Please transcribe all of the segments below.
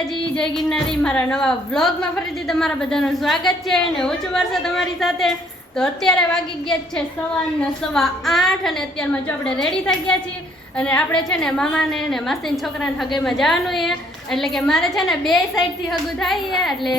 માતાજી, જય ગિરનારી। મારા નવા વ્લોગમાં ફરીથી તમારા બધાનું સ્વાગત છે અને હું છું વર્ષા તમારી સાથે। તો અત્યારે વાગી ગયા છે 8:15 અને અત્યારમાં જો આપણે રેડી થઈ ગયા છીએ અને આપણે છે ને મામાને ને માસીના છોકરાને હગાઈમાં જવાનું છે। એટલે કે મારે છે ને બે સાઈડથી હગું થાય છે। એટલે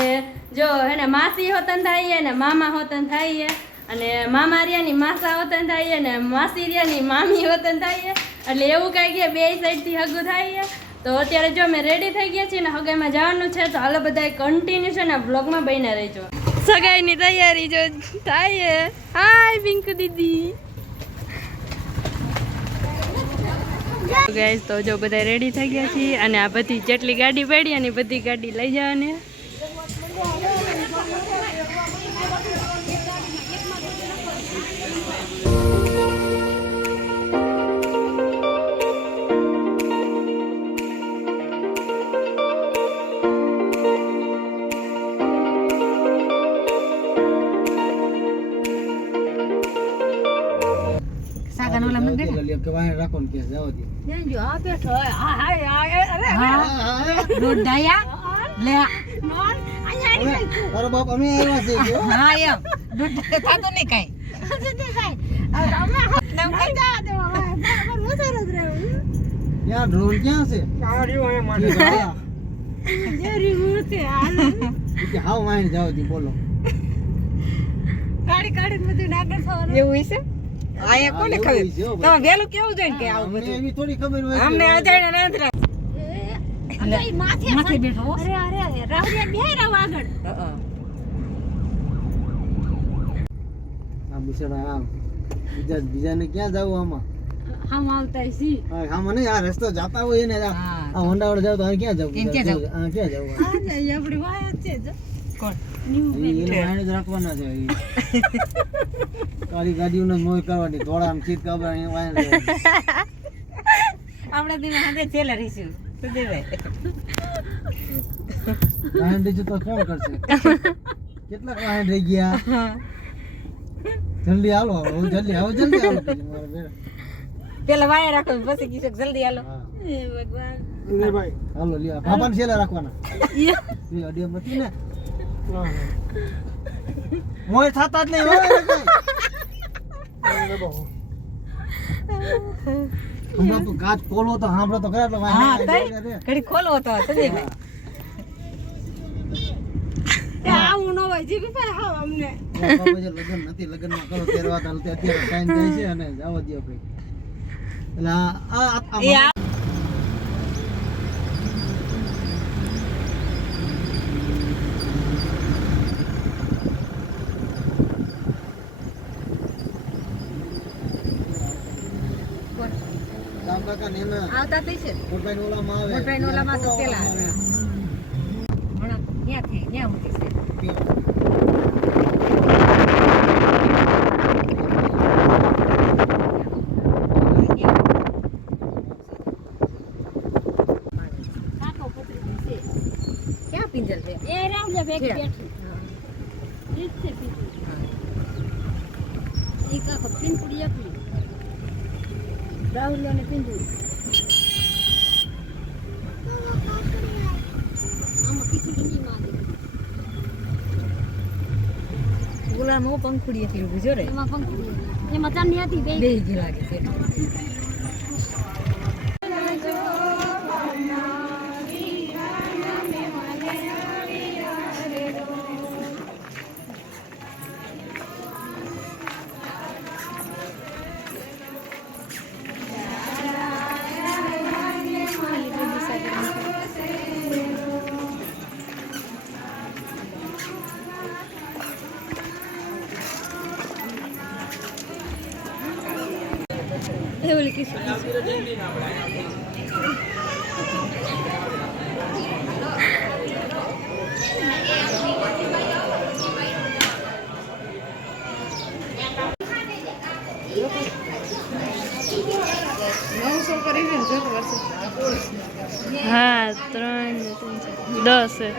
જો હે ને માસી હોતન થાય છે ને મામા હોતન થાય છે અને મામા રિયાની માસા હોતન થાય છે ને માસી રિયાની મામી હોતન થાય છે। એટલે એવું કાંઈ કે બે સાઈડથી હગું થાય છે। તો અત્યારે જો મેં રેડી થઈ ગયા છીએ ને હગાઈમાં જવાનું છે તો હાલો બધા કન્ટિન્યુ છે ને વ્લોગમાં બન્યા રહેજો। સગાઈની તૈયારી જો થાય। હાય પિંકુ દીદી। ગાઈસ તો જો બધા રેડી થઈ ગયા છીએ અને આ બધી જેટલી ગાડી પડી અને બધી ગાડી લઈ જવાની। બોલો કાઢી કાઢી બધું નાગર થવાનું એવું છે। આયા કોને ખબર તમે વેલું કેવું જોઈએ કે આવું બધું એવી થોડી ખબર હોય અમને અજાણ્યા ના અંતરા અરે માથે બેઠો। અરે રાવડિયા બેહરા આગળ। આ બિચારા આમ બીજાને ક્યાં જાવ આમાં હામ આવતા છી આમાં નહીં આ રસ્તો જાતા હોય ને આ હોન્ડાવડ જાવ તો આ ક્યાં જાવ આ ક્યાં જાવ આ નહીં આપણી વાયા છે જો કોણ એને વાયણ જ રાખવાના છે કાળી ગાડીઓને મોય કરવાની ધોળા આમ ચીત કાબરા વાયણ આપણે દિને હાથે છેલા રહીશું સુદેભાઈ વાયણ દીધું તો કોણ કરશે કેટલા વાયણ રહી ગયા જલ્દી હાલો જલ્દી હાલો મારે બેટા પેલા વાયા રાખો પછી કીધું જલ્દી હાલો એ ભગવાન લે ભાઈ હાલો લ્યો બાપાને છેલા રાખવાના એ અડિયમ નથી ને મોય થાતા જ નહીં હોય હમણાં તો કાચ ખોલો તો સાંભળો તો ખરા એટલે હા ઘડી ખોલો તો સુદેભાઈ એ આવું ન હોય જીગુભાઈ હાવ અમને લગન નથી લગનમાં કરો ત્યારે વાત હાલતી અત્યારે ટાઈમ જાય છે અને જવા દો ભાઈ એટલે આ આવતા થઈ છે મોટભાઈ ઓલામાં આવે મોટભાઈ ઓલામાં તો પેલા હમણાં ત્યાં ઉઠી છે ક્યાં પિંજર છે એ રાવડિયા ભેગી બેઠી રીત છે પીતું એક આ પિંપુડી એકલી રાહુલ ને પિંપુડી આમાં પીકડી માં ગુલામો પંખુડી હતી ઉભી રે એમાં પંખુડી એમાં ચાંદી હતી બે જ લાગે છે એવું કીધું હા 3 10